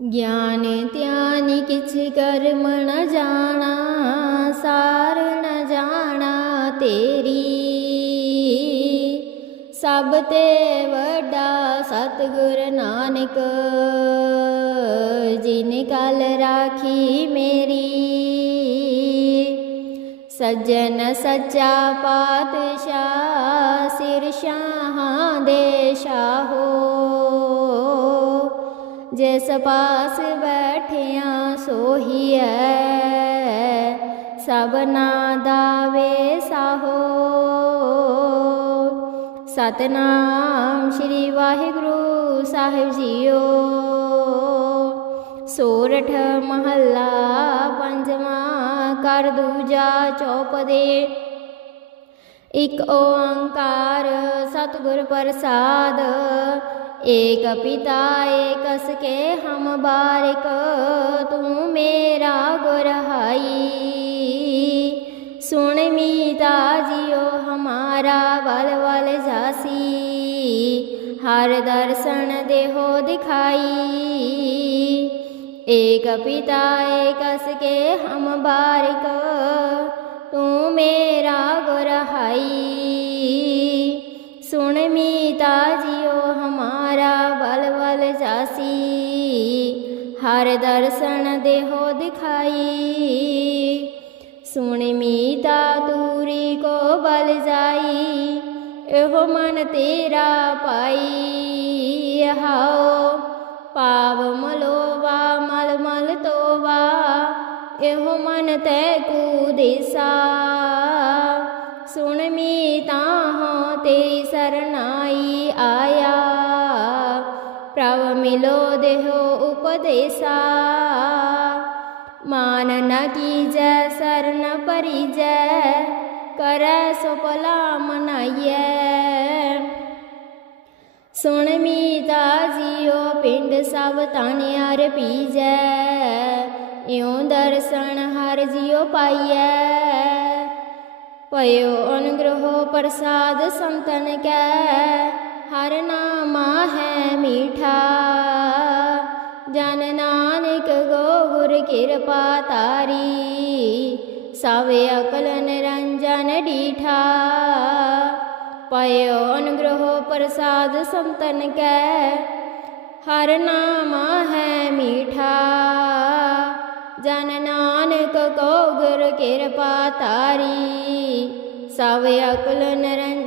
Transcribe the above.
ਗਿਆਨ ਧਿਆਨ ਕਿਛ ਕਰਮ ਨ ਜਾਣਾ, ਸਾਰ ਨ ਜਾਣਾ ਤੇਰੀ। ਸਭ ਤੇ ਵੱਡਾ ਸਤਿਗੁਰ ਨਾਨਕ, ਜਿਨ ਕਲ ਰਾਖੀ ਮੇਰੀ। ਸੱਜਣ ਸੱਚਾ ਪਾਤਸ਼ਾਹ, ਸਿਰ ਸ਼ਾਹਾਂ ਦੇ ਸ਼ਾਹੋ। ਜਿਸ ਪਾਸ ਬੈਠਿਆ ਸੋਹੀਐ ਸਭਨਾ ਦਾ ਵੇ ਸਾਹੋ। ਸਤਨਾਮ ਸ੍ਰੀ ਵਾਹਿਗੁਰੂ ਸਾਹਿਬ ਜੀਓ। ਸੋਰਠ ਮਹੱਲਾ ਪੰਜਵਾਂ ਕਰ ਦੂਜਾ ਚੌਪਦੇ ਇਕ ਓੰਕਾਰ ਸਤਿਗੁਰ ਪ੍ਰਸਾਦ ਏਕ ਪਿਤਾ ਏਕ ਸਕੇ ਹਮ ਬਾਰਿਕ, ਤੂੰ ਮੇਰਾ ਗੁਰਹਾਈ। ਸੁਣ ਮੀਤਾ ਜਿਉ ਹਮਾਰਾ ਬਲ ਬਲ ਜਾਸੀ, ਹਰ ਦਰਸ਼ਨ ਦੇਹੋ ਦਿਖਾਈ। ਏਕ ਪਿਤਾ ਏਕ ਸਕੇ ਹਮ ਬਾਰਿਕ ਹਰ ਦਰਸ਼ਨ ਦੇਹੋ ਦਿਖਾਈ। ਸੁਣ ਮੀਤਾ ਤੂਰੀ ਕੋ ਬਲ ਜਾਈ, ਇਹੋ ਮਨ ਤੇਰਾ ਪਾਈ। ਹਾਓ ਪਾਵ ਮਲੋਵਾ, ਮਲ ਮਲ ਤੋਵਾ, ਇਹੋ ਮਨ ਤੈ ਕੂ ਦੇਸਾ। ਸੁਣ ਮੀਤਾ ਹੋ ਤੇਰੀ ਸਰਨਾ ਪ੍ਰਭ ਮਿਲੋ ਦੇਹੋ ਉਪਦੇਸਾ। ਮਾਨ ਨ ਕੀਜੈ, ਸਰਨ ਪਰਿਜੈ ਕਰੈ ਸੋ ਭਲਾ ਮਨਾਈਐ ਸੁਣ ਮੀਤਾ ਜਿਉ ਪਿੰਡ ਸਭ ਤਨ ਅਰ ਪੀਜੈ। ਇਉ ਦਰਸ਼ਨ ਹਰ ਜਿਉ ਪਾਈਐ। ਪਇਓ ਅਨੁਗ੍ਰਹ ਪ੍ਰਸਾਦ ਸੰਤਨ ਕੈ। ਹਰ ਨਾਮਾ ਹੈ ਮੀਠਾ। ਜਨ ਨਾਨਕ ਗੋ ਗੁਰ ਕਿਰਪਾ ਤਾਰੀ ਸਭ ਅਕਲ ਨਿਰੰਜਨ ਡੀਠਾ। ਪਇਓ ਅਨੁਗ੍ਰਹ ਪ੍ਰਸਾਦ ਸੰਤਨ ਕੈ, ਹਰ ਨਾਮਾ ਹੈ ਮੀਠਾ। ਜਨ ਨਾਨਕ ਕੋ ਗੁਰ ਕਿਰਪਾ ਤਾਰੀ ਸਭ ਅਕਲ ਨਰਨ